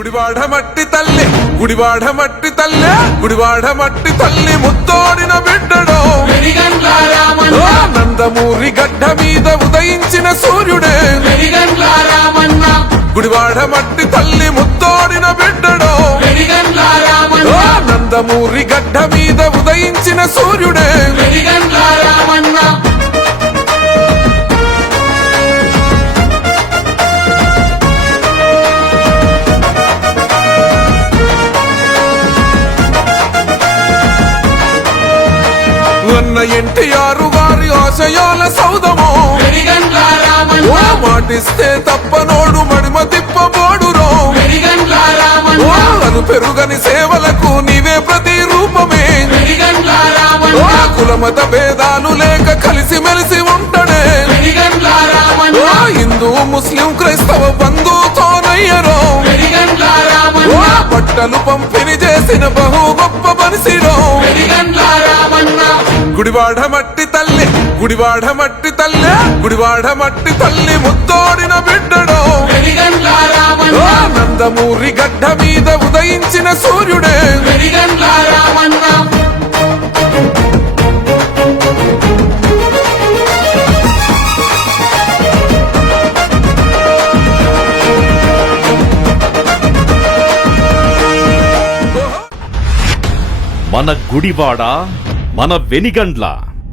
గుడివాడ మట్టి తల్లి గుడివాడ మట్టి తల్లి గుడివాడ మట్టి తల్లి ముత్తోడిన బిడ్డడో. నందమూరి గడ్డ మీద ఉదయించిన సూర్యుడే. గుడివాడ మట్టి తల్లి ముత్తోడిన బిడ్డడో. నందమూరి గడ్డ మీద ఉదయించిన సూర్యుడే. అన్న ఎన్టీఆర్ గారి ఆశయాల సౌదమో. మాటిస్తే తప్పనోడు మడిమ తిప్పబోడురో రామన్న. అను పెరుగని సేవలకు నీవే ప్రతి రూపమే. కులమత భేదాలు లేక కలిసి మెలిసి ఉంటడే హిందూ ముస్లిం క్రైస్తవ బంధుతోనయ్యరో బట్టలు పంపిణీ చేసిన బహు గొప్ప రామన్న గుడివాడ మట్టి తల్లి గుడివాడ మట్టి తల్లి గుడివాడ మట్టి తల్లి ముత్తోడిన బిడ్డడు. నందమూరి గడ్డ మీద ఉదయించిన సూర్యుడే. మన గుడివాడ మన వెనిగండ్ల.